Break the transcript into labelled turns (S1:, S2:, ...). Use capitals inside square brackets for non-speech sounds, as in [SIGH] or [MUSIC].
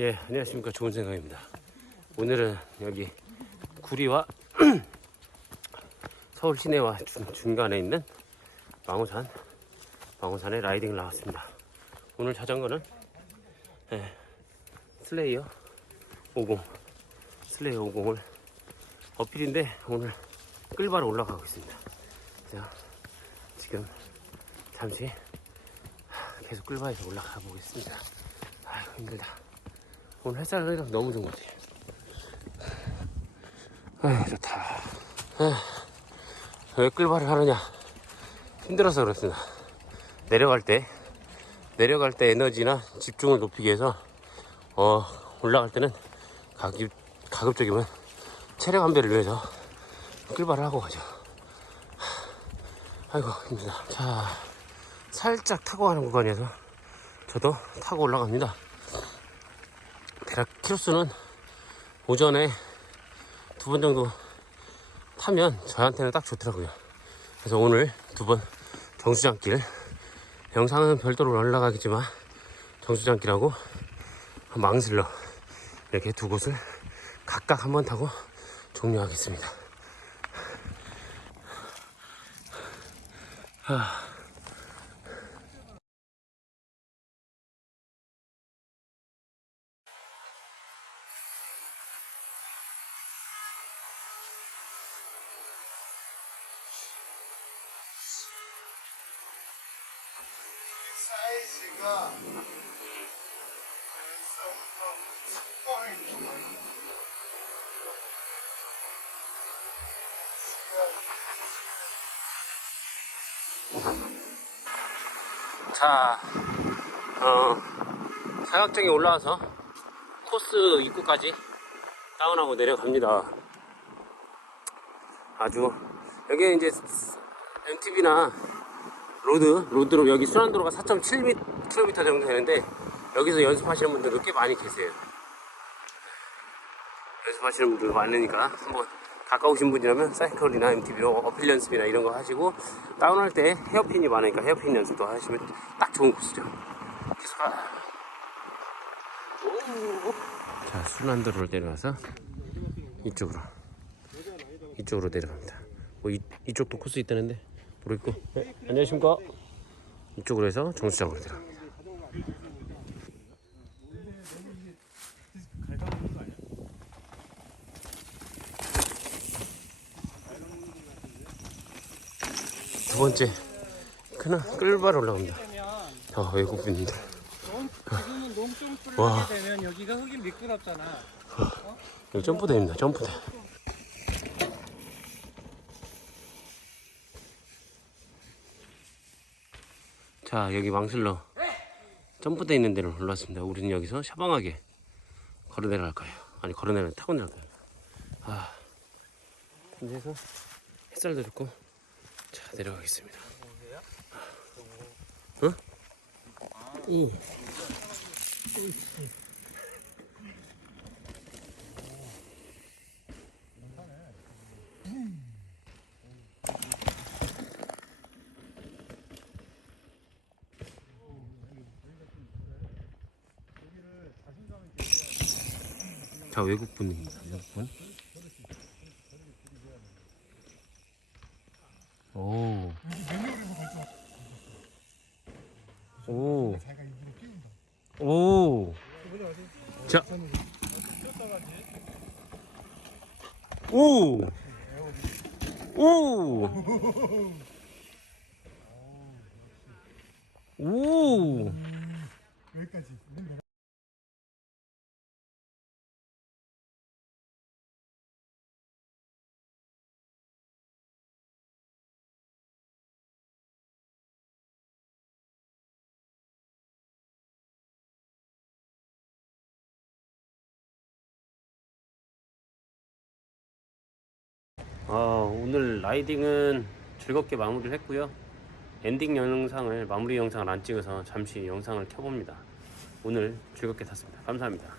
S1: 예, 안녕하십니까. 좋은 생각입니다. 오늘은 여기 구리와 [CLEARS THROAT] 서울 시내와 중, 중간에 있는 망우산, 망우산에 라이딩을 나왔습니다. 오늘 자전거는 예, 슬레이어 50, 슬레이어 50을 어필인데 오늘 끌바로 올라가고 있습니다. 그래서 지금 잠시 하, 계속 끌바에서 올라가 보겠습니다. 아이고 힘들다. 오늘 햇살이 너무 좋은 것 같아요. 아휴, 좋다. 아휴, 왜 끌발을 하느냐? 힘들어서 그렇습니다. 내려갈 때, 내려갈 때 에너지나 집중을 높이기 위해서, 어, 올라갈 때는 가급, 가급적이면 체력 안배를 위해서 끌발을 하고 가죠. 아이고, 힘들다. 자, 살짝 타고 가는 구간에서 저도 타고 올라갑니다. 대략 키로수는 오전에 두 번 정도 타면 저한테는 딱 좋더라고요. 그래서 오늘 두 번 정수장길 영상은 별도로 올라가겠지만 정수장길하고 망슬러 이렇게 두 곳을 각각 한 번 타고 종료하겠습니다. 하...
S2: 사이즈가
S1: 자, 어, 사각정에 올라와서 코스 입구까지 다운하고 내려갑니다. 아주, 여기 이제 MTB나 로드, 로드로 여기 순환도로가 4.7km 정도 되는데 여기서 연습하시는 분들도 꽤 많이 계세요. 연습하시는 분들 많으니까 한번 가까우신 분이라면 사이클이나 MTB로 어필 연습이나 이런 거 하시고 다운할 때 헤어핀이 많으니까 헤어핀 연습도 하시면 딱 좋은 곳이죠. 계속 가. 자, 순환도로를 내려와서 이쪽으로 이쪽으로 내려갑니다. 뭐 이, 이쪽도 코스 있다는데 모르겠고. 네, 안녕하십니까? 이쪽으로 해서 정수장으로 들어갑니다 두 번째. 그나? 끌발 올라갑니다.
S3: 지금은. 하게 되면 여기가 흙이 미끄럽잖아.
S1: 여기 점프대입니다 점프대 자 여기 망슬러 점프대 있는 데로 올라왔습니다. 우리는 여기서 샤방하게 걸어 내려갈 거예요. 아니 걸어 내려 타고 내려갈 거예요. 아 그래서 햇살도 좋고 자 내려가겠습니다. 어? 이 자 외국분입니다 외국분 오. 오. 오. 자. 오. 오. 오.
S2: 여기까지
S1: 아, 오늘 라이딩은 즐겁게 마무리를 했고요. 엔딩 영상을 마무리 영상을 안 찍어서 잠시 영상을 켜봅니다. 오늘 즐겁게 탔습니다. 감사합니다.